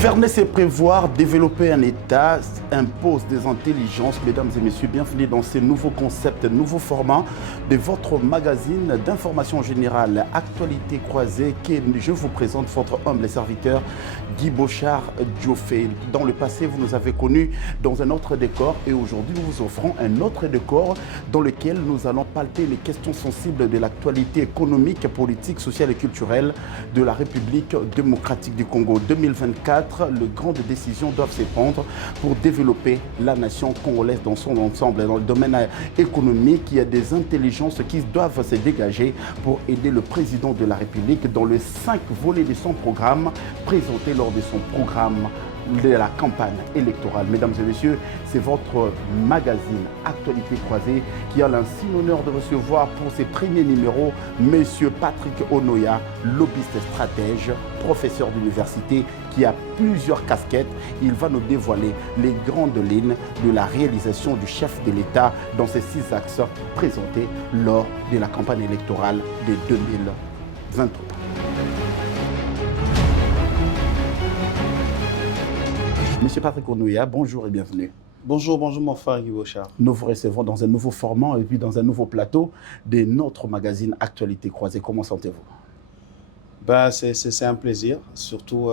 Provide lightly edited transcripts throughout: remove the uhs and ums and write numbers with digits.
Gouverner, c'est prévoir, développer un État impose des intelligences. Mesdames et messieurs, bienvenue dans ce nouveau concept, nouveau format de votre magazine d'information générale, Actualité croisée, que je vous présente votre humble serviteur, Guy Bochard Dioffé. Dans le passé, vous nous avez connus dans un autre décor et aujourd'hui, nous vous offrons un autre décor dans lequel nous allons palper les questions sensibles de l'actualité économique, politique, sociale et culturelle de la République démocratique du Congo 2024. Les grandes décisions doivent se prendre pour développer la nation congolaise dans son ensemble. Dans le domaine économique, il y a des intelligences qui doivent se dégager pour aider le président de la République dans les 5 volets de son programme présenté lors de son programme de la campagne électorale. Mesdames et messieurs, c'est votre magazine Actualité croisée qui a l'insigne honneur de recevoir pour ses premiers numéros Monsieur Patrick Onoya, lobbyiste stratège, professeur d'université qui a plusieurs casquettes. Il va nous dévoiler les grandes lignes de la réalisation du chef de l'État dans ces 6 axes présentés lors de la campagne électorale de 2023. Monsieur Patrick Onoya, bonjour et bienvenue. Bonjour mon frère Guy Bochard. Nous vous recevons dans un nouveau format et puis dans un nouveau plateau de notre magazine Actualité croisée. Comment sentez-vous? C'est un plaisir, surtout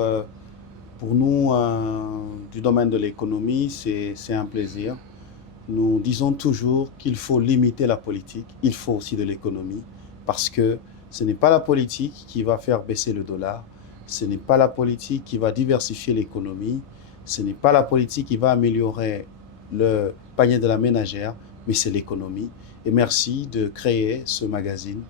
pour nous du domaine de l'économie, c'est un plaisir. Nous disons toujours qu'il faut limiter la politique, il faut aussi de l'économie, parce que ce n'est pas la politique qui va faire baisser le dollar, ce n'est pas la politique qui va diversifier l'économie, ce n'est pas la politique qui va améliorer le panier de la ménagère, mais c'est l'économie. Et merci de créer ce magazine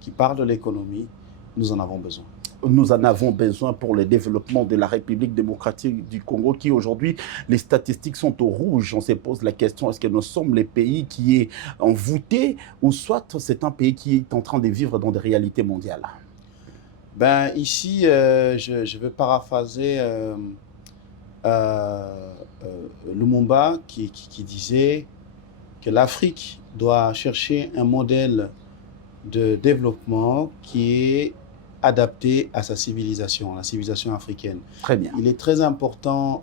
qui parle de l'économie. Nous en avons besoin. Nous en avons besoin pour le développement de la République démocratique du Congo qui aujourd'hui, les statistiques sont au rouge. On se pose la question, est-ce que nous sommes les pays qui est envoûté ou soit c'est un pays qui est en train de vivre dans des réalités mondiales? Ici, je vais paraphraser Lumumba qui disait que l'Afrique doit chercher un modèle de développement qui est adapté à sa civilisation, la civilisation africaine. Très bien. Il est très important,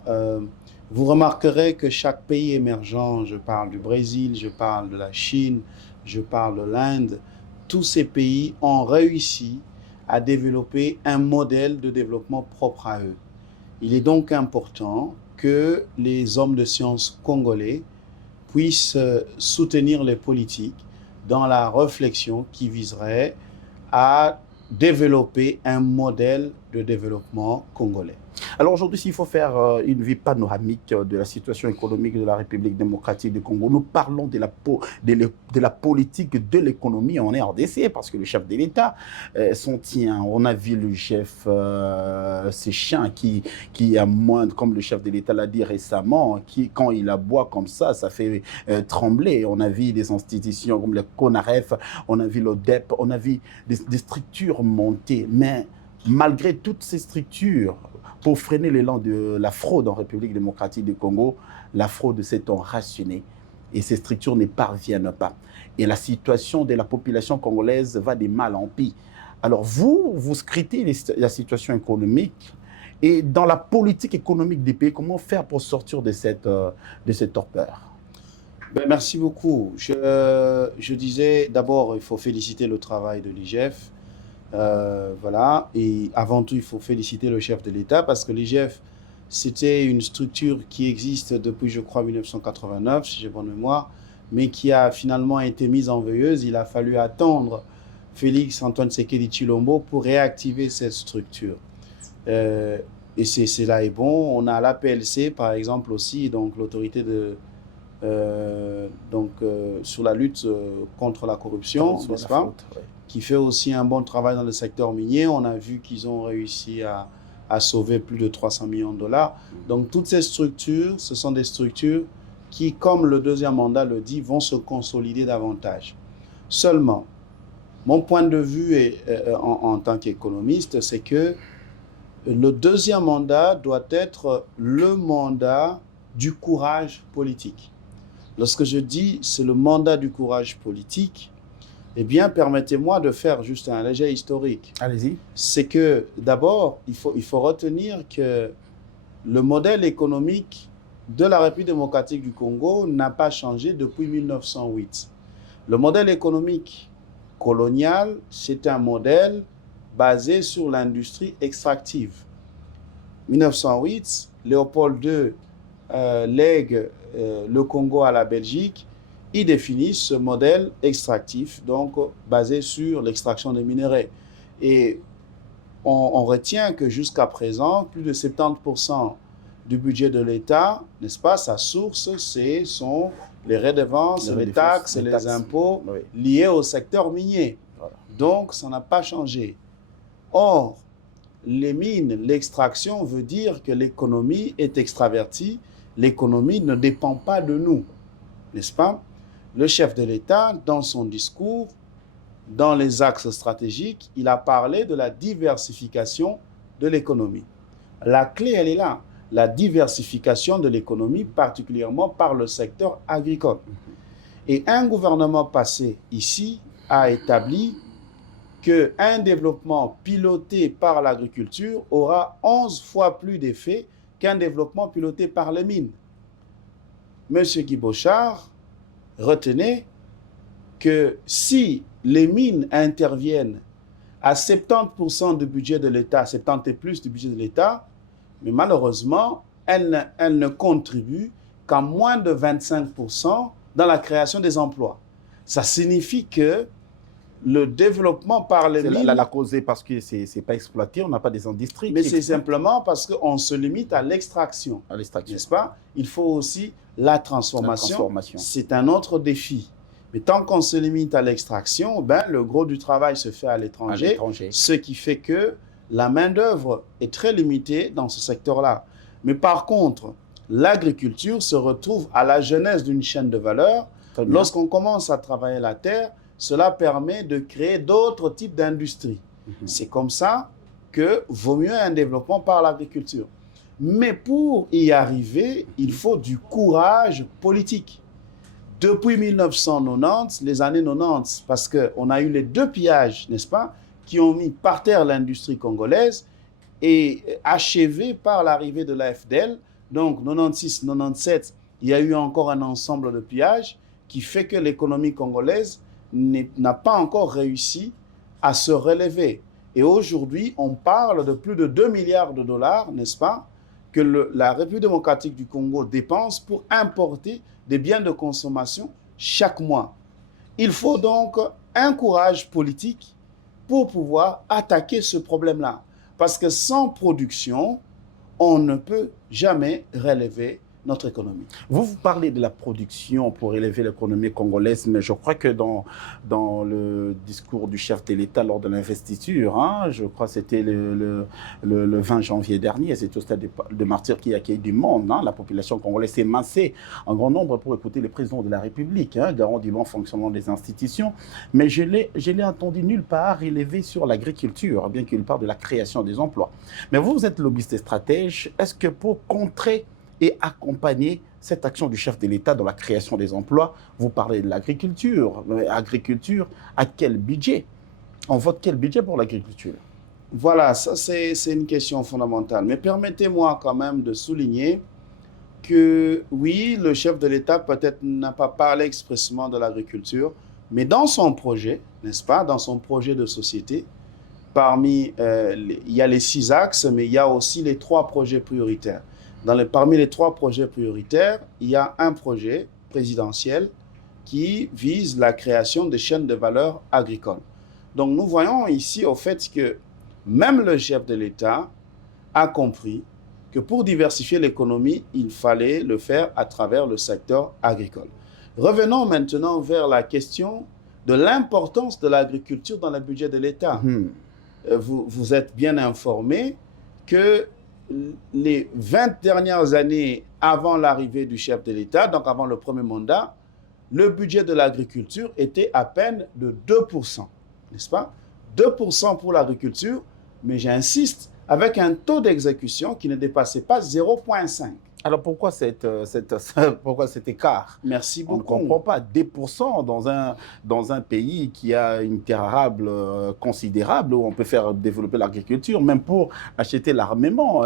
vous remarquerez que chaque pays émergent, je parle du Brésil, je parle de la Chine, je parle de l'Inde, tous ces pays ont réussi à développer un modèle de développement propre à eux. Il est donc important que les hommes de science congolais puissent soutenir les politiques dans la réflexion qui viserait à développer un modèle de développement congolais. Alors aujourd'hui, s'il faut faire une vue panoramique de la situation économique de la République démocratique du Congo, nous parlons de la politique de l'économie en RDC, parce que le chef de l'État s'en tient. On a vu le chef Séchin qui a moins, comme le chef de l'État l'a dit récemment, qui quand il aboie comme ça fait trembler. On a vu des institutions comme le CONAREF, on a vu l'ODEP, on a vu des structures monter. Mais malgré toutes ces structures, pour freiner l'élan de la fraude en République démocratique du Congo, la fraude s'est enracinée et ces structures ne parviennent pas. Et la situation de la population congolaise va de mal en pis. Alors vous scrutez la situation économique et dans la politique économique des pays, comment faire pour sortir de cette torpeur? Merci beaucoup. Je disais d'abord, il faut féliciter le travail de l'IGF. Voilà, et avant tout, il faut féliciter le chef de l'État parce que l'IGF, c'était une structure qui existe depuis, je crois, 1989, si j'ai bonne mémoire, mais qui a finalement été mise en veilleuse. Il a fallu attendre Félix Antoine Tshisekedi Tshilombo pour réactiver cette structure. Et cela est bon. On a l'APLC, par exemple, aussi, donc l'autorité sur la lutte contre la corruption, n'est-ce pas, qui fait aussi un bon travail dans le secteur minier. On a vu qu'ils ont réussi à sauver plus de 300 millions de dollars. Donc, toutes ces structures, ce sont des structures qui, comme le deuxième mandat le dit, vont se consolider davantage. Seulement, mon point de vue en tant qu'économiste, c'est que le deuxième mandat doit être le mandat du courage politique. Lorsque je dis c'est le mandat du courage politique, eh bien, permettez-moi de faire juste un léger historique. Allez-y. C'est que, d'abord, il faut retenir que le modèle économique de la République démocratique du Congo n'a pas changé depuis 1908. Le modèle économique colonial, c'est un modèle basé sur l'industrie extractive. 1908, Léopold II lègue le Congo à la Belgique. Il définit ce modèle extractif, donc basé sur l'extraction des minerais. Et on retient que jusqu'à présent, plus de 70% du budget de l'État, n'est-ce pas, sa source, ce sont les redevances, les taxes et les impôts liés au secteur minier. Voilà. Donc, ça n'a pas changé. Or, les mines, l'extraction veut dire que l'économie est extravertie. L'économie ne dépend pas de nous, n'est-ce pas? Le chef de l'État, dans son discours, dans les axes stratégiques, il a parlé de la diversification de l'économie. La clé, elle est là. La diversification de l'économie, particulièrement par le secteur agricole. Et un gouvernement passé ici a établi qu'un développement piloté par l'agriculture aura 11 fois plus d'effet qu'un développement piloté par les mines. Monsieur Guy Bochard, retenez que si les mines interviennent à 70% du budget de l'État, 70 et plus du budget de l'État, mais malheureusement, elles ne contribuent qu'à moins de 25% dans la création des emplois. Ça signifie que le développement par les mines... La cause est parce que ce n'est pas exploité, on n'a pas des industries. Mais c'est simplement parce qu'on se limite à l'extraction. N'est-ce pas? Il faut aussi la transformation. C'est un autre défi. Mais tant qu'on se limite à l'extraction, ben, le gros du travail se fait à l'étranger, ce qui fait que la main-d'œuvre est très limitée dans ce secteur-là. Mais par contre, l'agriculture se retrouve à la genèse d'une chaîne de valeur. Lorsqu'on commence à travailler la terre, cela permet de créer d'autres types d'industries. C'est comme ça que vaut mieux un développement par l'agriculture. Mais pour y arriver, il faut du courage politique. Depuis 1990, les années 90, parce qu'on a eu les deux pillages, n'est-ce pas, qui ont mis par terre l'industrie congolaise et achevé par l'arrivée de l'AFDL. Donc, 96-97, il y a eu encore un ensemble de pillages qui fait que l'économie congolaise n'a pas encore réussi à se relever. Et aujourd'hui, on parle de plus de 2 milliards de dollars, n'est-ce pas, que la République démocratique du Congo dépense pour importer des biens de consommation chaque mois. Il faut donc un courage politique pour pouvoir attaquer ce problème-là. Parce que sans production, on ne peut jamais relever notre économie. Vous parlez de la production pour élever l'économie congolaise, mais je crois que dans le discours du chef de l'État lors de l'investiture, je crois que c'était le 20 janvier dernier, c'est au stade de Martyrs qui accueille du monde. La population congolaise s'est massée en grand nombre pour écouter le président de la République, garant du bon fonctionnement des institutions. Mais je l'ai entendu nulle part élevé sur l'agriculture, bien qu'il parle de la création des emplois. Mais vous êtes lobbyiste et stratège. Est-ce que pour contrer et accompagner cette action du chef de l'État dans la création des emplois, vous parlez de l'agriculture. Agriculture, à quel budget? On vote quel budget pour l'agriculture? Voilà, ça c'est une question fondamentale. Mais permettez-moi quand même de souligner que oui, le chef de l'État peut-être n'a pas parlé expressément de l'agriculture, mais dans son projet, n'est-ce pas, dans son projet de société, il y a les 6 axes, mais il y a aussi les 3 projets prioritaires. Parmi les 3 projets prioritaires, il y a un projet présidentiel qui vise la création de chaînes de valeur agricoles. Donc nous voyons ici au fait que même le chef de l'État a compris que pour diversifier l'économie, il fallait le faire à travers le secteur agricole. Revenons maintenant vers la question de l'importance de l'agriculture dans le budget de l'État. Vous êtes bien informé que les 20 dernières années avant l'arrivée du chef de l'État, donc avant le premier mandat, le budget de l'agriculture était à peine de 2%, n'est-ce pas? 2% pour l'agriculture, mais j'insiste, avec un taux d'exécution qui ne dépassait pas 0,5. Alors pourquoi pourquoi cet écart? Merci beaucoup. On ne comprend pas. 10% dans un pays qui a une terre arable considérable, où on peut faire développer l'agriculture, même pour acheter l'armement,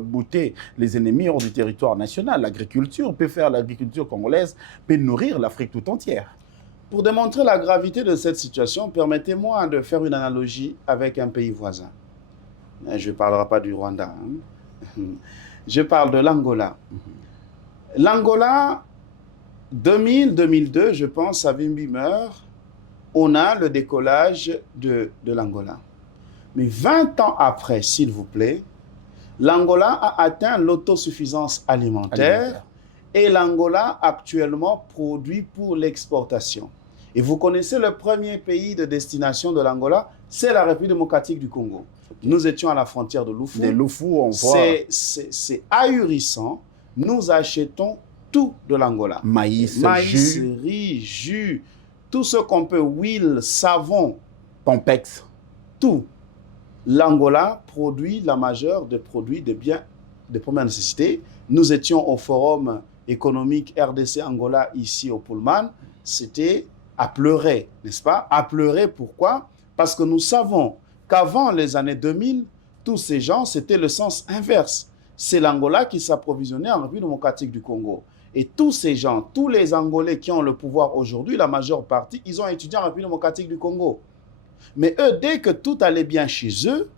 bouter les ennemis hors du territoire national. L'agriculture peut faire, l'agriculture congolaise peut nourrir l'Afrique tout entière. Pour démontrer la gravité de cette situation, permettez-moi de faire une analogie avec un pays voisin. Je ne parlerai pas du Rwanda. Je parle de l'Angola. L'Angola, 2000-2002, je pense, à Wimby meurt, on a le décollage de l'Angola. Mais 20 ans après, s'il vous plaît, l'Angola a atteint l'autosuffisance alimentaire et l'Angola actuellement produit pour l'exportation. Et vous connaissez le premier pays de destination de l'Angola, c'est la République démocratique du Congo. Nous étions à la frontière de Lufu. Les Lufu, on voit. C'est ahurissant. Nous achetons tout de l'Angola. Maïs, jus, riz, jus, tout ce qu'on peut, huile, savon. Pampex. Tout. L'Angola produit la majeure des produits de biens de première nécessité. Nous étions au forum économique RDC-Angola ici au Pullman. C'était à pleurer, n'est-ce pas? À pleurer, pourquoi? Parce que nous savons qu'avant les années 2000, tous ces gens, c'était le sens inverse. C'est l'Angola qui s'approvisionnait en République démocratique du Congo. Et tous ces gens, tous les Angolais qui ont le pouvoir aujourd'hui, la majeure partie, ils ont étudié en République démocratique du Congo. Mais eux, dès que tout allait bien chez eux,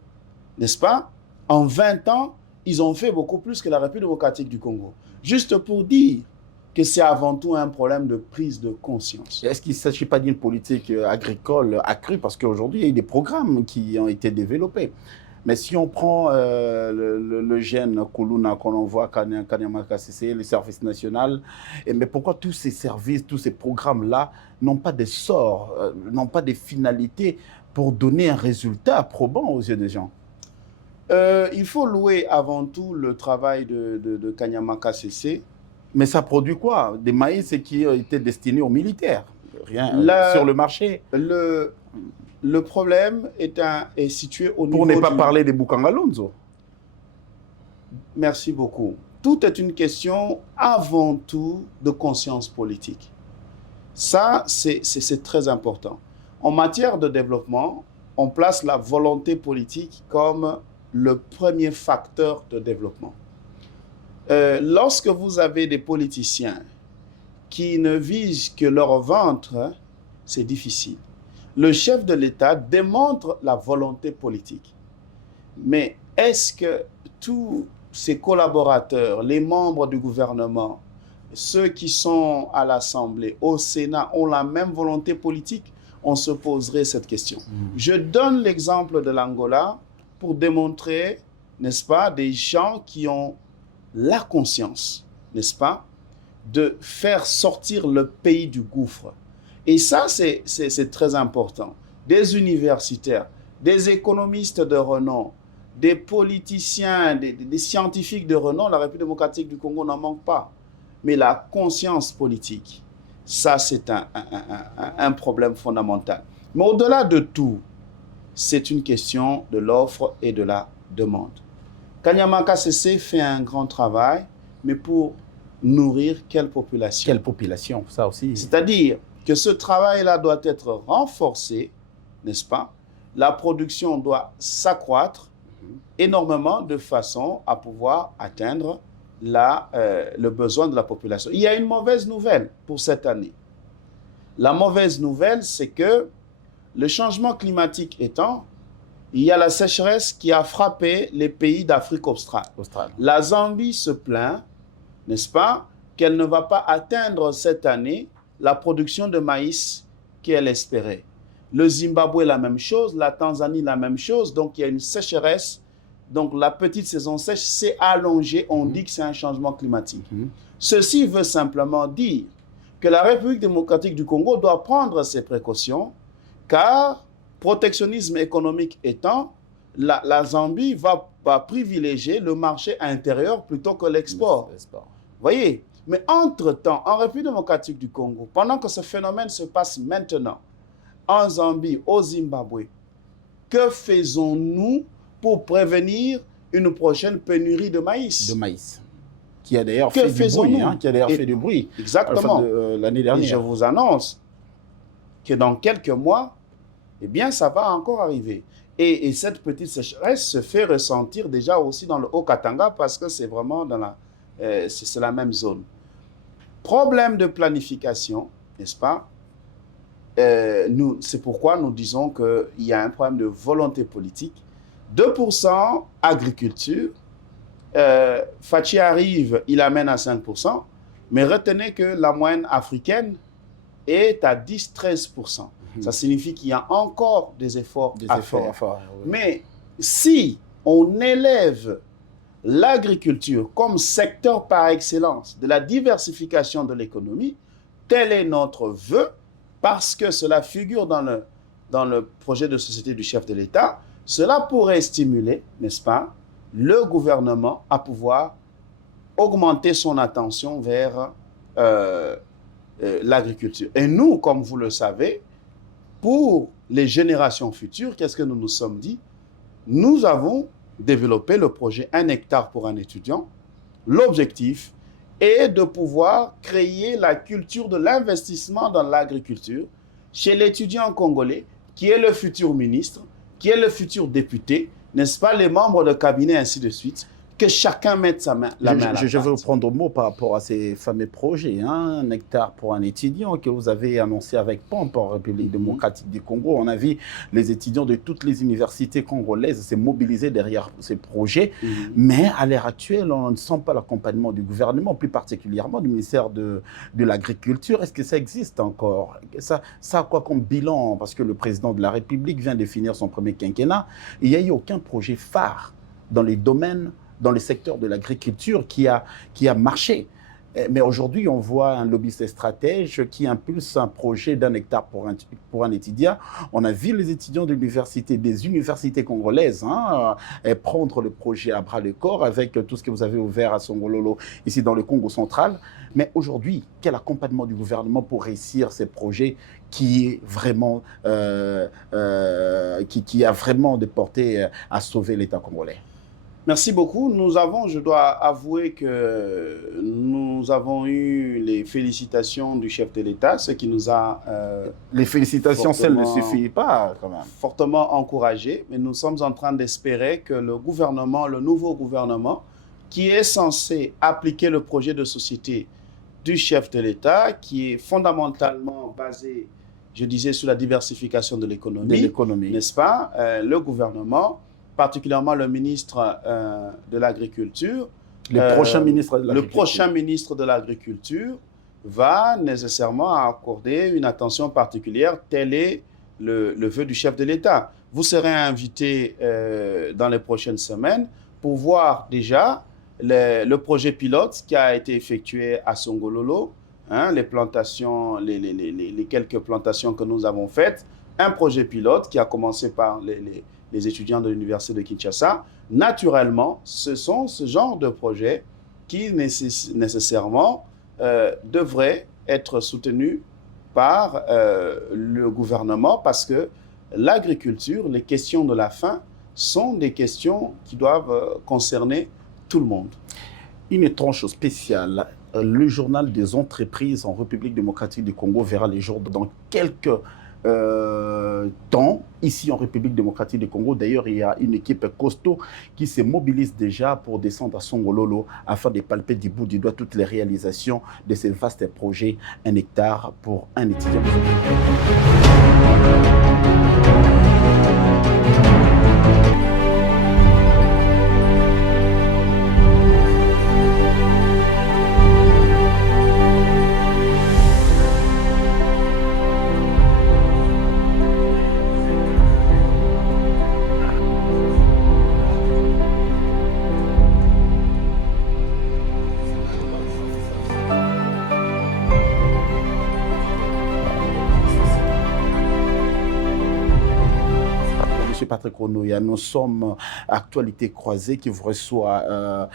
n'est-ce pas? En 20 ans, ils ont fait beaucoup plus que la République démocratique du Congo. Juste pour dire que c'est avant tout un problème de prise de conscience. Est-ce qu'il ne s'agit pas d'une politique agricole accrue? Parce qu'aujourd'hui, il y a des programmes qui ont été développés. Mais si on prend le gène Kuluna qu'on envoie à Kanyamaka CC, le service national, mais pourquoi tous ces services, tous ces programmes-là n'ont pas des sorts, n'ont pas des finalités pour donner un résultat probant aux yeux des gens? Il faut louer avant tout le travail de Kanyamaka CC. Mais ça produit quoi? Des maïs qui étaient destinés aux militaires. Rien sur le marché. Le problème est situé au niveau Pour ne pas parler des Bukangalonzo. Merci beaucoup. Tout est une question avant tout de conscience politique. Ça, c'est très important. En matière de développement, on place la volonté politique comme le premier facteur de développement. Lorsque vous avez des politiciens qui ne visent que leur ventre, c'est difficile. Le chef de l'État démontre la volonté politique. Mais est-ce que tous ses collaborateurs, les membres du gouvernement, ceux qui sont à l'Assemblée, au Sénat, ont la même volonté politique? On se poserait cette question. Je donne l'exemple de l'Angola pour démontrer, n'est-ce pas, des gens qui ont la conscience, n'est-ce pas, de faire sortir le pays du gouffre. Et ça, c'est très important. Des universitaires, des économistes de renom, des politiciens, des scientifiques de renom, la République démocratique du Congo n'en manque pas. Mais la conscience politique, ça, c'est un problème fondamental. Mais au-delà de tout, c'est une question de l'offre et de la demande. Kanyamaka CC fait un grand travail, mais pour nourrir quelle population? Quelle population, ça aussi. C'est-à-dire que ce travail-là doit être renforcé, n'est-ce pas? La production doit s'accroître énormément de façon à pouvoir atteindre le besoin de la population. Il y a une mauvaise nouvelle pour cette année. La mauvaise nouvelle, c'est que le changement climatique étant, il y a la sécheresse qui a frappé les pays d'Afrique australe. La Zambie se plaint, n'est-ce pas, qu'elle ne va pas atteindre cette année la production de maïs qu'elle espérait. Le Zimbabwe, la même chose, la Tanzanie, la même chose. Donc, il y a une sécheresse. Donc, la petite saison sèche s'est allongée. On dit que c'est un changement climatique. Ceci veut simplement dire que la République démocratique du Congo doit prendre ses précautions, car protectionnisme économique étant, la Zambie va privilégier le marché intérieur plutôt que l'export. Voyez? Mais entre-temps, en République démocratique du Congo, pendant que ce phénomène se passe maintenant, en Zambie, au Zimbabwe, que faisons-nous pour prévenir une prochaine pénurie de maïs. De maïs. Qui a d'ailleurs fait du bruit. Qui a d'ailleurs fait du bruit. Exactement. L'année dernière. Et je vous annonce que dans quelques mois, eh bien, ça va encore arriver. Et cette petite sécheresse se fait ressentir déjà aussi dans le Haut-Katanga parce que c'est vraiment dans c'est la même zone. Problème de planification, n'est-ce pas? C'est pourquoi nous disons qu'il y a un problème de volonté politique. 2% agriculture. Fachi arrive, il amène à 5%, mais retenez que la moyenne africaine est à 10-13%. Ça signifie qu'il y a encore des efforts à faire. Oui. Mais si on élève l'agriculture comme secteur par excellence de la diversification de l'économie, tel est notre vœu, parce que cela figure dans le projet de société du chef de l'État, cela pourrait stimuler, n'est-ce pas, le gouvernement à pouvoir augmenter son attention vers l'agriculture. Et nous, comme vous le savez, pour les générations futures, qu'est-ce que nous nous sommes dit? Nous avons développé le projet 1 hectare pour un étudiant. L'objectif est de pouvoir créer la culture de l'investissement dans l'agriculture chez l'étudiant congolais qui est le futur ministre, qui est le futur député, n'est-ce pas, les membres de cabinet, ainsi de suite, que chacun mette la main à la pâte. Je veux prendre mot par rapport à ces fameux projets, 1 hectare pour un étudiant que vous avez annoncé avec pompe en République démocratique du Congo. On a vu les étudiants de toutes les universités congolaises se mobiliser derrière ces projets, mais à l'heure actuelle, on ne sent pas l'accompagnement du gouvernement, plus particulièrement du ministère de l'Agriculture. Est-ce que ça existe encore? Ça a quoi comme bilan? Parce que le président de la République vient de finir son premier quinquennat. Il n'y a eu aucun projet phare dans les domaines, dans le secteur de l'agriculture qui a marché. Mais aujourd'hui, on voit un lobbyiste stratège qui impulse un projet d'1 hectare pour un étudiant. On a vu les étudiants des universités congolaises prendre le projet à bras le corps avec tout ce que vous avez ouvert à Songololo, ici dans le Congo central. Mais aujourd'hui, quel accompagnement du gouvernement pour réussir ces projets qui est vraiment, qui a vraiment de portée à sauver l'État congolais? Merci beaucoup. Je dois avouer que nous avons eu les félicitations du chef de l'État, ce qui nous a... les félicitations, celles ne suffisent pas quand même. Fortement encouragés, mais nous sommes en train d'espérer que le nouveau gouvernement, qui est censé appliquer le projet de société du chef de l'État, qui est fondamentalement basé, je disais, sur la diversification de l'économie, n'est-ce pas? Le gouvernement, particulièrement le ministre de l'Agriculture, le prochain ministre de l'Agriculture va nécessairement accorder une attention particulière. Tel est le vœu du chef de l'État. Vous serez invité dans les prochaines semaines pour voir déjà le projet pilote qui a été effectué à Songololo, les quelques plantations que nous avons faites, un projet pilote qui a commencé par les étudiants de l'université de Kinshasa. Naturellement, ce sont ce genre de projets qui nécessairement devraient être soutenus par le gouvernement parce que l'agriculture, les questions de la faim sont des questions qui doivent concerner tout le monde. Une tranche spéciale. Le journal des entreprises en République démocratique du Congo verra les jours dans quelques temps, ici en République démocratique du Congo. D'ailleurs, il y a une équipe costaud qui se mobilise déjà pour descendre à Songololo afin de palper du bout du doigt toutes les réalisations de ces vastes projets 1 hectare pour un étudiant. Patrick Onoya, nous sommes Actualité Croisée qui vous reçoit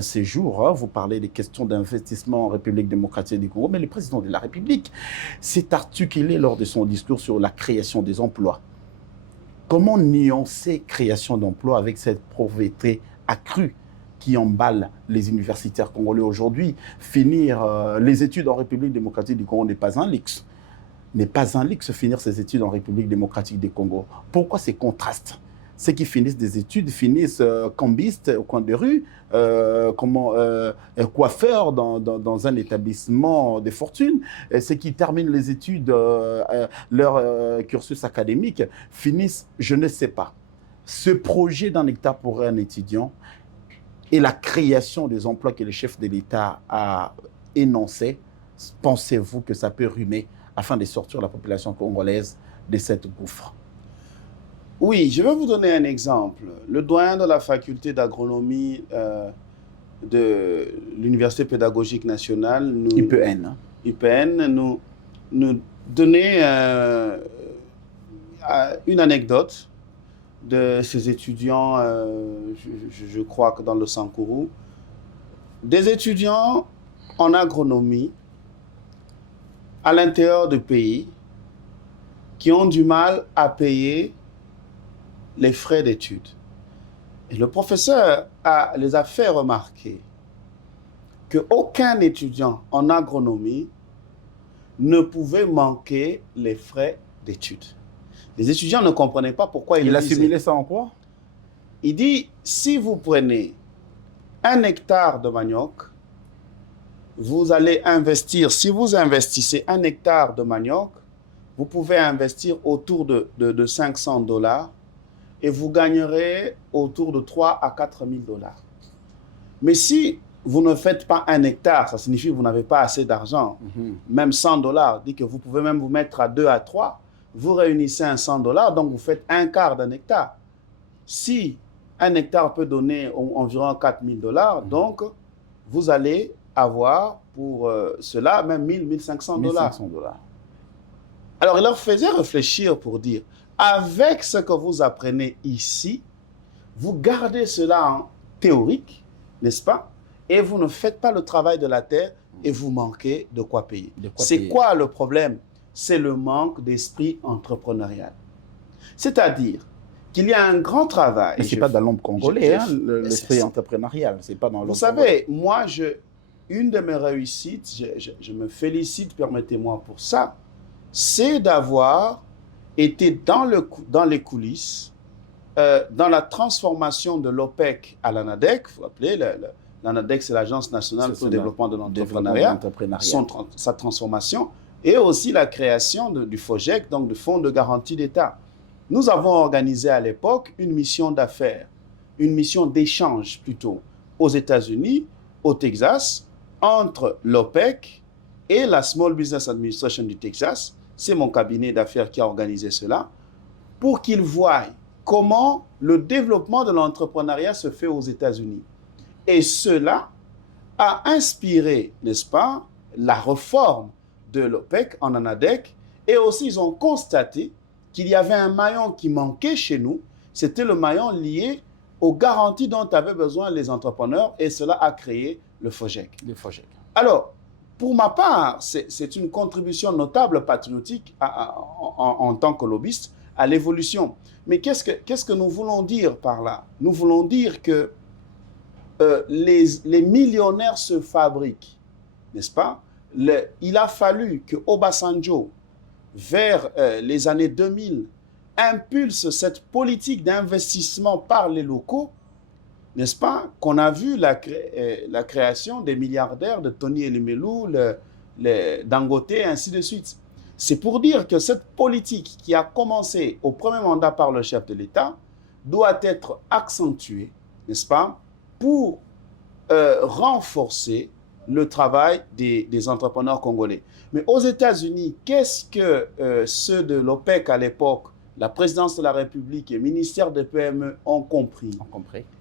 ces jours. Vous parlez des questions d'investissement en République démocratique du Congo, mais le président de la République s'est articulé lors de son discours sur la création des emplois. Comment nuancer création d'emplois avec cette pauvreté accrue qui emballe les universitaires congolais aujourd'hui? Finir les études en République démocratique du Congo n'est pas un luxe. N'est pas un luxe finir ses études en République démocratique du Congo. Pourquoi ces contrastes? Ceux qui finissent des études finissent cambistes au coin de rue, coiffeurs dans un établissement de fortune. Et ceux qui terminent les études, leur cursus académique, finissent, je ne sais pas. Ce projet d'un hectare pour un étudiant et la création des emplois que le chef de l'État a énoncé, pensez-vous que ça peut rimer afin de sortir la population congolaise de cette gouffre? Oui, je vais vous donner un exemple. Le doyen de la faculté d'agronomie de l'Université pédagogique nationale, IPN, nous donnait une anecdote de ces étudiants, je crois que dans le Sankourou, des étudiants en agronomie à l'intérieur du pays qui ont du mal à payer les frais d'études. Et le professeur les a fait remarquer qu'aucun étudiant en agronomie ne pouvait manquer les frais d'études. Les étudiants ne comprenaient pas pourquoi il assimilait ça en quoi? Il dit, si vous prenez 1 hectare de manioc, vous allez investir, si vous investissez 1 hectare de manioc, vous pouvez investir autour de $500 et vous gagnerez autour de 3 à 4 000 $. Mais si vous ne faites pas 1 hectare, ça signifie que vous n'avez pas assez d'argent. Même $100, dit que vous pouvez même vous mettre à 2 à 3. Vous réunissez un $100, donc vous faites 1/4 d'un hectare. Si 1 hectare peut donner environ 4 000 $, donc vous allez avoir pour cela même 1 500 $. Alors il leur faisait réfléchir pour dire, avec ce que vous apprenez ici, vous gardez cela en théorique, n'est-ce pas? Et vous ne faites pas le travail de la terre et vous manquez de quoi payer. C'est quoi le problème? C'est le manque d'esprit entrepreneurial. C'est-à-dire qu'il y a un grand travail. Mais ce n'est pas dans l'ombre congolais, l'esprit entrepreneurial. C'est pas dans l'ombre. Vous savez, moi, une de mes réussites, je me félicite, permettez-moi pour ça, c'est d'avoir été dans les coulisses, dans la transformation de l'OPEC à l'ANADEC. Vous vous rappelez, l'ANADEC, c'est l'Agence nationale pour le développement de l'entrepreneuriat, sa transformation, et aussi la création du FOGEC, donc du Fonds de garantie d'État. Nous avons organisé à l'époque une mission d'affaires, une mission d'échange plutôt, aux États-Unis, au Texas, entre l'OPEC et la Small Business Administration du Texas. C'est mon cabinet d'affaires qui a organisé cela, pour qu'ils voient comment le développement de l'entrepreneuriat se fait aux États-Unis. Et cela a inspiré, n'est-ce pas, la réforme de l'OPEC en ANADEC. Et aussi, ils ont constaté qu'il y avait un maillon qui manquait chez nous. C'était le maillon lié aux garanties dont avaient besoin les entrepreneurs. Et cela a créé le FOGEC. Alors, pour ma part, c'est une contribution notable patriotique en tant que lobbyiste à l'évolution. Mais qu'est-ce que nous voulons dire par là? Nous voulons dire que les millionnaires se fabriquent, n'est-ce pas? Il a fallu que Obasanjo, vers les années 2000, impulse cette politique d'investissement par les locaux, n'est-ce pas? Qu'on a vu la création des milliardaires de Tony Elumelu, Dangote, et ainsi de suite. C'est pour dire que cette politique qui a commencé au premier mandat par le chef de l'État doit être accentuée, n'est-ce pas, pour renforcer le travail des entrepreneurs congolais. Mais aux États-Unis, qu'est-ce que ceux de l'OPEC à l'époque, la présidence de la République et le ministère des PME ont compris?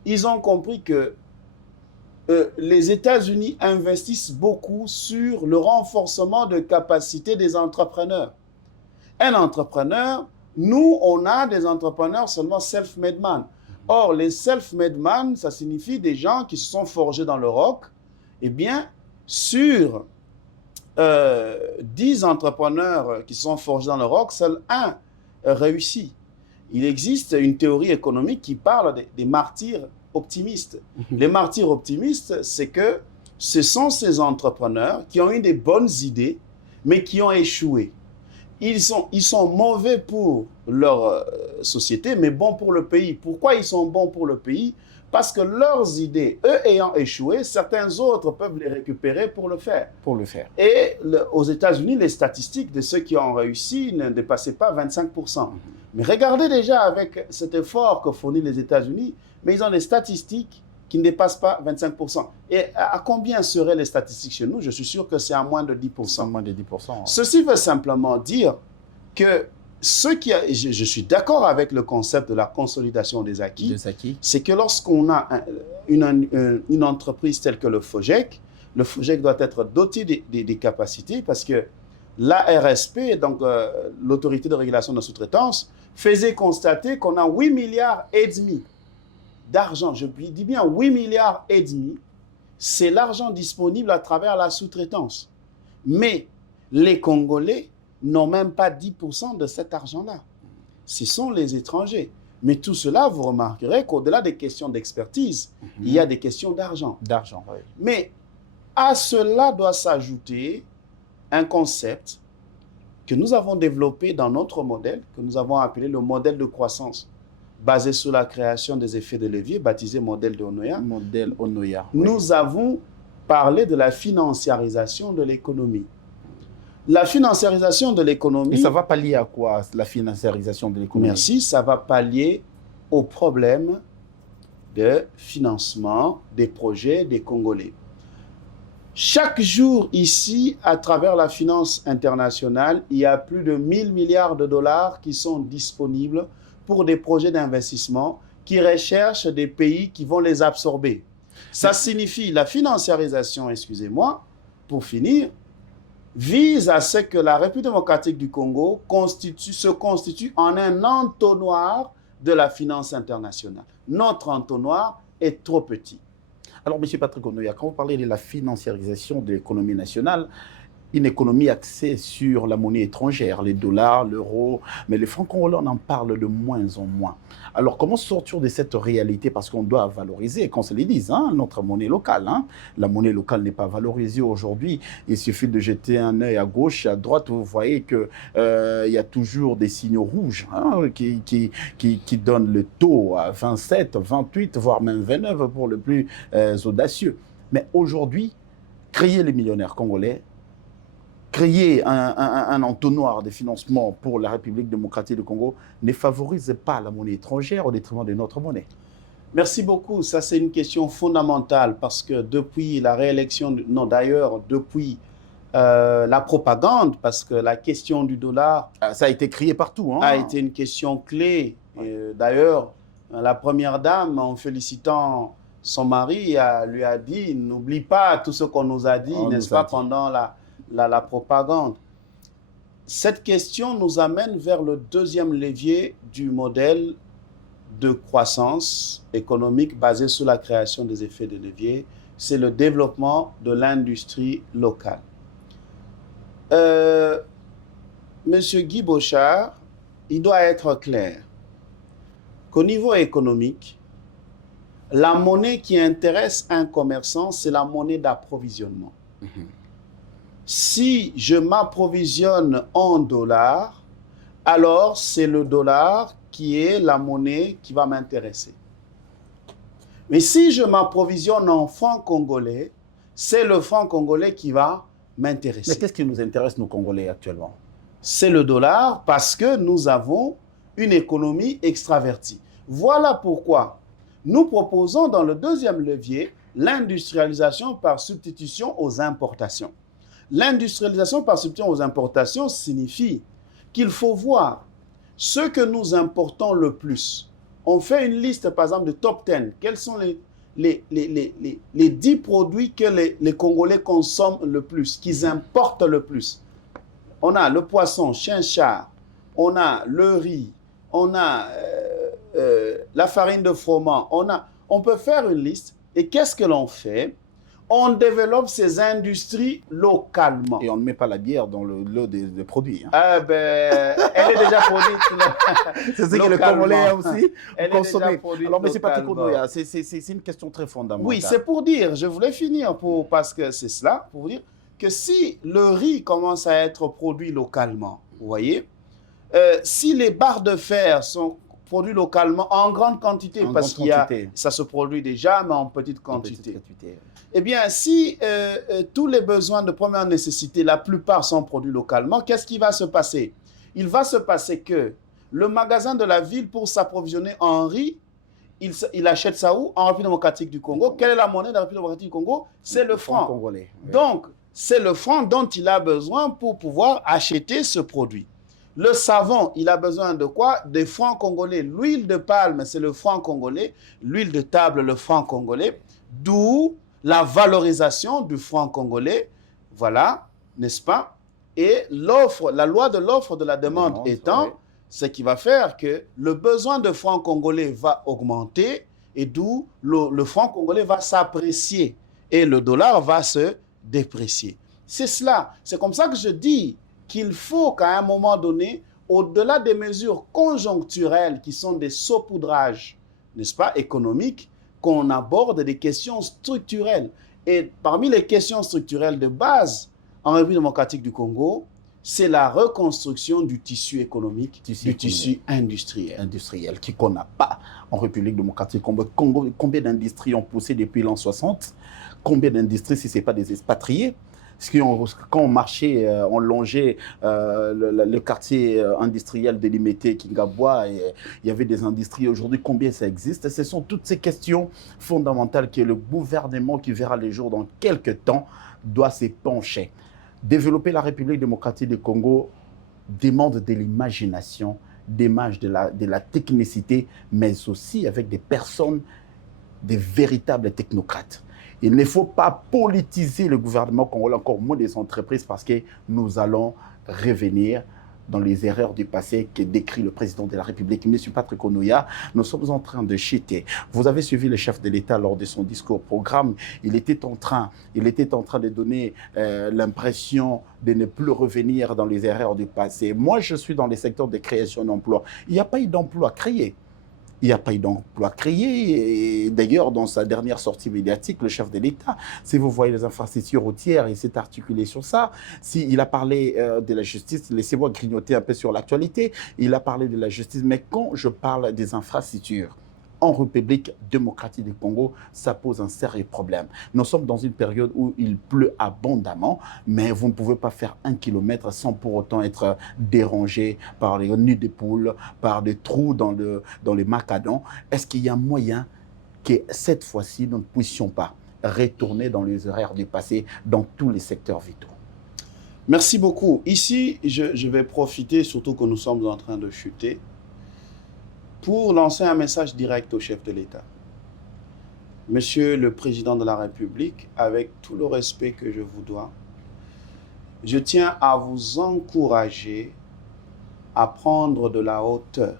Ils ont compris que les États-Unis investissent beaucoup sur le renforcement de capacités des entrepreneurs. Un entrepreneur, nous, on a des entrepreneurs seulement self-made man. Or, les self-made man, ça signifie des gens qui se sont forgés dans le roc. Eh bien, sur 10 entrepreneurs qui se sont forgés dans le roc, seul un réussit. il existe une théorie économique qui parle des martyrs optimistes. Les martyrs optimistes, c'est que ce sont ces entrepreneurs qui ont eu des bonnes idées, mais qui ont échoué. Ils sont mauvais pour leur société, mais bons pour le pays. Pourquoi ils sont bons pour le pays? Parce que leurs idées, eux ayant échoué, certains autres peuvent les récupérer pour le faire. Et aux États-Unis, les statistiques de ceux qui ont réussi ne dépassaient pas 25%. Mais regardez déjà avec cet effort que fournissent les États-Unis, mais ils ont des statistiques qui ne dépassent pas 25%. Et à combien seraient les statistiques chez nous? Je suis sûr que c'est à moins de 10%. Moins de 10%. Ouais. Ceci veut simplement dire que je suis d'accord avec le concept de la consolidation des acquis. C'est que lorsqu'on a une entreprise telle que le FOGEC doit être doté des capacités parce que l'ARSP, donc l'autorité de régulation de la sous-traitance, faisait constater qu'on a 8 milliards et demi d'argent. Je dis bien 8 milliards et demi, c'est l'argent disponible à travers la sous-traitance. Mais les Congolais n'ont même pas 10% de cet argent-là. Ce sont les étrangers. Mais tout cela, vous remarquerez qu'au-delà des questions d'expertise, il y a des questions d'argent. Oui. Mais à cela doit s'ajouter un concept que nous avons développé dans notre modèle, que nous avons appelé le modèle de croissance, basé sur la création des effets de levier, baptisé modèle de Onoya. Modèle Onoya. Nous avons parlé de la financiarisation de l'économie. La financiarisation de l'économie... Et ça va pallier à quoi, la financiarisation de l'économie? Merci, ça va pallier au problème de financement des projets des Congolais. Chaque jour ici, à travers la finance internationale, il y a plus de 1000 milliards de dollars qui sont disponibles pour des projets d'investissement qui recherchent des pays qui vont les absorber. Ça signifie la financiarisation, excusez-moi, pour finir, vise à ce que la République démocratique du Congo se constitue en un entonnoir de la finance internationale. Notre entonnoir est trop petit. Alors, M. Patrick Onoya, quand vous parlez de la financiarisation de l'économie nationale, une économie axée sur la monnaie étrangère, les dollars, l'euro, mais les francs congolais, on en parle de moins en moins. Alors, comment sortir de cette réalité? Parce qu'on doit valoriser, qu'on se le dise, notre monnaie locale. La monnaie locale n'est pas valorisée aujourd'hui. Il suffit de jeter un œil à gauche, à droite, vous voyez qu'il y a toujours des signaux rouges qui donnent le taux à 27, 28, voire même 29 pour le plus audacieux. Mais aujourd'hui, créer les millionnaires congolais, créer un entonnoir de financement pour la République démocratique du Congo ne favorise pas la monnaie étrangère au détriment de notre monnaie. Merci beaucoup. Ça, c'est une question fondamentale parce que depuis la réélection, depuis la propagande, parce que la question du dollar... Ça a été crié partout. A été une question clé. D'ailleurs, la première dame, en félicitant son mari, lui a dit « N'oublie pas tout ce qu'on nous a dit, n'est-ce pas, pendant la propagande ». Cette question nous amène vers le deuxième levier du modèle de croissance économique basé sur la création des effets de levier, c'est le développement de l'industrie locale. Monsieur Guy Bochard, il doit être clair qu'au niveau économique, la monnaie qui intéresse un commerçant, c'est la monnaie d'approvisionnement. Si je m'approvisionne en dollars, alors c'est le dollar qui est la monnaie qui va m'intéresser. Mais si je m'approvisionne en francs congolais, c'est le franc congolais qui va m'intéresser. Mais qu'est-ce qui nous intéresse, nous, Congolais, actuellement? C'est le dollar parce que nous avons une économie extravertie. Voilà pourquoi nous proposons dans le deuxième levier l'industrialisation par substitution aux importations. L'industrialisation par substitution aux importations signifie qu'il faut voir ce que nous importons le plus. On fait une liste, par exemple, de top 10. Quels sont les 10 produits que les Congolais consomment le plus, qu'ils importent le plus? On a le poisson, chinchard, on a le riz, on a la farine de froment, on peut faire une liste. Et qu'est-ce que l'on fait? on développe ces industries localement. Et on ne met pas la bière dans le lot des produits. Elle est déjà produite. C'est ce que le Congolais a aussi consommé. Alors, M. Patrick localement. c'est une question très fondamentale. Oui, c'est pour dire, je voulais finir parce que c'est cela, pour dire que si le riz commence à être produit localement, vous voyez, si les barres de fer sont produites localement en grande quantité, parce qu'il y a, ça se produit déjà, mais en petite quantité. Eh bien, si tous les besoins de première nécessité, la plupart sont produits localement, qu'est-ce qui va se passer? Il va se passer que le magasin de la ville, pour s'approvisionner en riz, il achète ça où? En République démocratique du Congo. Quelle est la monnaie de la République démocratique du Congo? C'est le franc congolais. Oui. Donc, c'est le franc dont il a besoin pour pouvoir acheter ce produit. Le savon, il a besoin de quoi? Des francs congolais. L'huile de palme, c'est le franc congolais. L'huile de table, le franc congolais. D'où la valorisation du franc congolais. Voilà, n'est-ce pas? Et l'offre, la loi de l'offre de la demande étant, ce qui va faire que le besoin de franc congolais va augmenter et d'où le franc congolais va s'apprécier et le dollar va se déprécier. C'est cela. C'est comme ça que je dis qu'il faut qu'à un moment donné, au-delà des mesures conjoncturelles qui sont des saupoudrages, n'est-ce pas, économiques, qu'on aborde des questions structurelles. Et parmi les questions structurelles de base en République démocratique du Congo, c'est la reconstruction du tissu économique, du tissu industriel. Qu'on n'a pas en République démocratique du Congo. Combien d'industries ont poussé depuis l'an 60? Combien d'industries, si ce n'est pas des expatriés? Quand on marchait, on longeait le quartier industriel de Limete, Kingaboua, et il y avait des industries. Aujourd'hui, combien ça existe? Ce sont toutes ces questions fondamentales que le gouvernement qui verra les jours dans quelques temps doit s'y pencher. Développer la République démocratique du Congo demande de l'imagination, de la technicité, mais aussi avec des personnes, des véritables technocrates. Il ne faut pas politiser le gouvernement congolais, encore moins des entreprises, parce que nous allons revenir dans les erreurs du passé que décrit le président de la République, M. Patrick Onoya. Nous sommes en train de chuter. Vous avez suivi le chef de l'État lors de son discours programme. Il était en train de donner l'impression de ne plus revenir dans les erreurs du passé. Moi, je suis dans les secteurs de création d'emplois. Il n'y a pas eu d'emploi créé. Il n'y a pas eu d'emploi créé. D'ailleurs, dans sa dernière sortie médiatique, le chef de l'État, si vous voyez les infrastructures routières, il s'est articulé sur ça. S'il a parlé de la justice, laissez-moi grignoter un peu sur l'actualité, il a parlé de la justice. Mais quand je parle des infrastructures, en République démocratique du Congo, ça pose un sérieux problème. Nous sommes dans une période où il pleut abondamment, mais vous ne pouvez pas faire 1 kilomètre sans pour autant être dérangé par les nids de poules, par des trous dans les macadons. Est-ce qu'il y a moyen que cette fois-ci, nous ne puissions pas retourner dans les horaires du passé dans tous les secteurs vitaux? Merci beaucoup. Ici, je vais profiter, surtout que nous sommes en train de chuter, pour lancer un message direct au chef de l'État. Monsieur le Président de la République, avec tout le respect que je vous dois, je tiens à vous encourager à prendre de la hauteur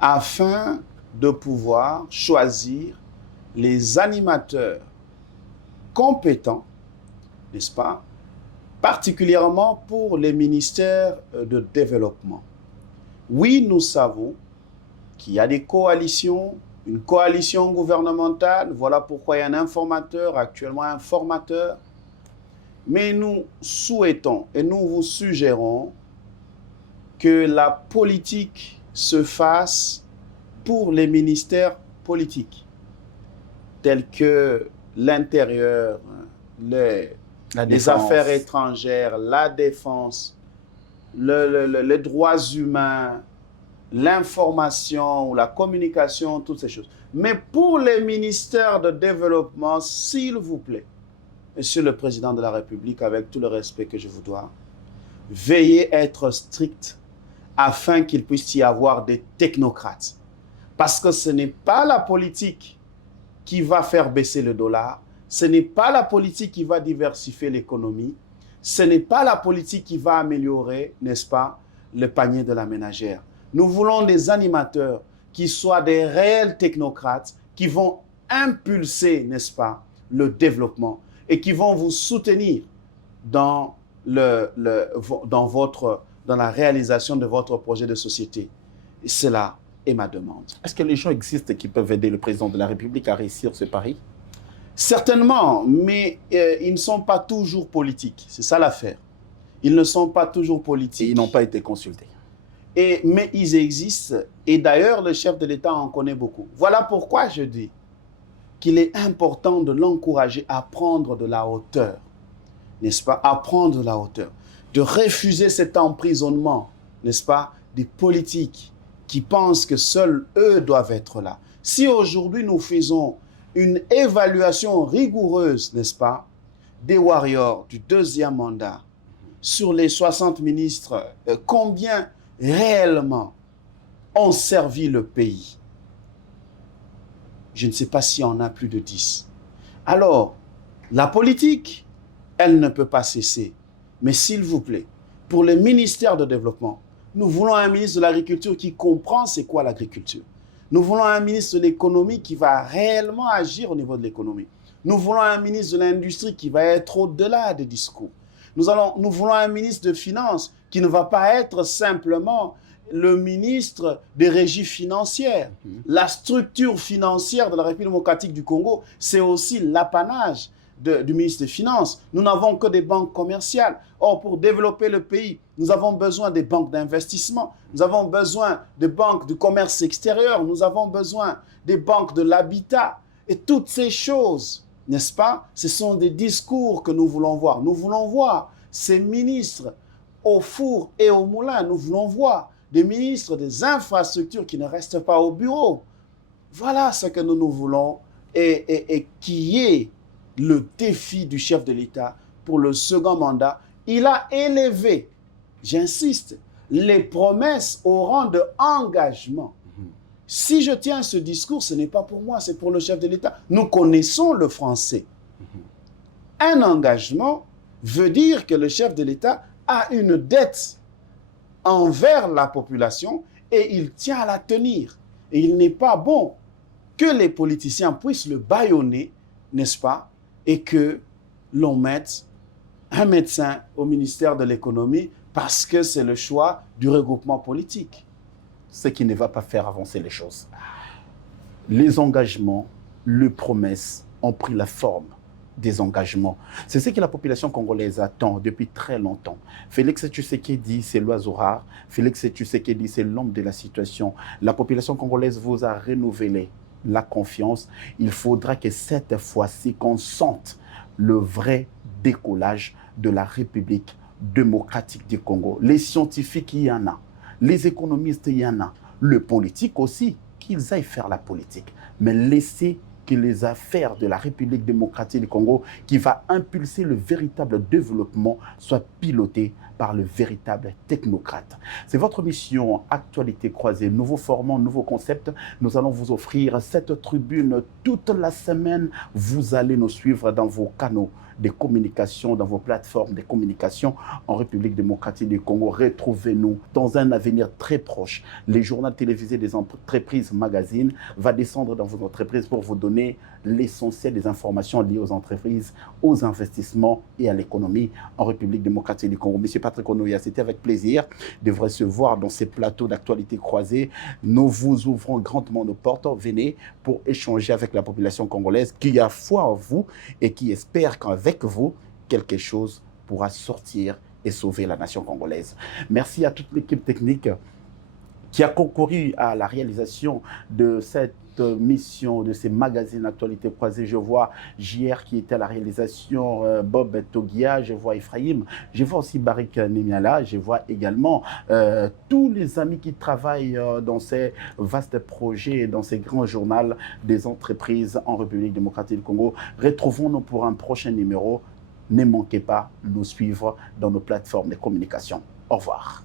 afin de pouvoir choisir les animateurs compétents, n'est-ce pas, particulièrement pour les ministères de développement. Oui, nous savons qu'il y a des coalitions, une coalition gouvernementale, voilà pourquoi il y a un informateur, actuellement un formateur. Mais nous souhaitons et nous vous suggérons que la politique se fasse pour les ministères politiques, tels que l'intérieur, les affaires étrangères, la défense, les droits humains, l'information ou la communication, toutes ces choses. Mais pour les ministères de développement, s'il vous plaît, Monsieur le Président de la République, avec tout le respect que je vous dois, veillez à être strict afin qu'il puisse y avoir des technocrates. Parce que ce n'est pas la politique qui va faire baisser le dollar, ce n'est pas la politique qui va diversifier l'économie, ce n'est pas la politique qui va améliorer, n'est-ce pas, le panier de la ménagère. Nous voulons des animateurs qui soient des réels technocrates, qui vont impulser, n'est-ce pas, le développement et qui vont vous soutenir dans, dans la réalisation de votre projet de société. Et cela est ma demande. Est-ce que les gens existent qui peuvent aider le président de la République à réussir ce pari? Certainement, mais ils ne sont pas toujours politiques. C'est ça l'affaire. Ils ne sont pas toujours politiques. Et ils n'ont pas été consultés. Mais ils existent. Et d'ailleurs, le chef de l'État en connaît beaucoup. Voilà pourquoi je dis qu'il est important de l'encourager à prendre de la hauteur. N'est-ce pas? À prendre de la hauteur. De refuser cet emprisonnement, n'est-ce pas, des politiques qui pensent que seuls eux doivent être là. Si aujourd'hui nous faisons une évaluation rigoureuse, n'est-ce pas, des warriors du deuxième mandat, sur les 60 ministres, combien réellement ont servi le pays? Je ne sais pas s'il y en a plus de 10. Alors, la politique, elle ne peut pas cesser. Mais s'il vous plaît, pour le ministère de développement, nous voulons un ministre de l'Agriculture qui comprend c'est quoi l'agriculture. Nous voulons un ministre de l'économie qui va réellement agir au niveau de l'économie. Nous voulons un ministre de l'Industrie qui va être au-delà des discours. Nous voulons un ministre de Finances qui ne va pas être simplement le ministre des régies financières. La structure financière de la République démocratique du Congo, c'est aussi l'apanage du ministre des Finances. Nous n'avons que des banques commerciales. Or, pour développer le pays, nous avons besoin des banques d'investissement. Nous avons besoin des banques du commerce extérieur. Nous avons besoin des banques de l'habitat. Et toutes ces choses, n'est-ce pas? Ce sont des discours que nous voulons voir. Nous voulons voir ces ministres au four et au moulin. Nous voulons voir des ministres des infrastructures qui ne restent pas au bureau. Voilà ce que nous voulons et qui est le défi du chef de l'État pour le second mandat. Il a élevé, j'insiste, les promesses au rang de engagement. Si je tiens ce discours, ce n'est pas pour moi, c'est pour le chef de l'État. Nous connaissons le français. Un engagement veut dire que le chef de l'État a une dette envers la population et il tient à la tenir. Et il n'est pas bon que les politiciens puissent le bâillonner, n'est-ce pas, et que l'on mette un médecin au ministère de l'économie parce que c'est le choix du regroupement politique. Ce qui ne va pas faire avancer les choses. Les engagements, les promesses ont pris la forme des engagements. C'est ce que la population congolaise attend depuis très longtemps. Félix Tshisekedi, c'est l'oiseau rare. Félix Tshisekedi, c'est l'homme de la situation. La population congolaise vous a renouvelé la confiance. Il faudra que cette fois-ci, qu'on sente le vrai décollage de la République démocratique du Congo. Les scientifiques, il y en a. Les économistes, il y en a. Le politique aussi, qu'ils aillent faire la politique. Mais laissez que les affaires de la République démocratique du Congo, qui va impulser le véritable développement, soient pilotées par le véritable technocrate. C'est votre mission Actualité croisée, nouveau format, nouveau concept. Nous allons vous offrir cette tribune toute la semaine. Vous allez nous suivre dans vos canaux de communication, dans vos plateformes de communication en République démocratique du Congo. Retrouvez-nous dans un avenir très proche. Les journaux télévisés des entreprises magazines va descendre dans vos entreprises pour vous donner l'essentiel des informations liées aux entreprises, aux investissements et à l'économie en République démocratique du Congo. Monsieur Patrick Onoya, c'était avec plaisir de vous recevoir dans ces plateaux d'actualité croisée. Nous vous ouvrons grandement nos portes. Venez pour échanger avec la population congolaise qui a foi en vous et qui espère qu'avec vous, quelque chose pourra sortir et sauver la nation congolaise. Merci à toute l'équipe technique qui a concouru à la réalisation de cette mission, de ces magazines Actualité croisée. Je vois JR qui était à la réalisation, Bob Togia, je vois Ephraim, je vois aussi Barik Nemiala, je vois également tous les amis qui travaillent dans ces vastes projets, dans ces grands journaux des entreprises en République démocratique du Congo. Retrouvons-nous pour un prochain numéro. Ne manquez pas de nous suivre dans nos plateformes de communication. Au revoir.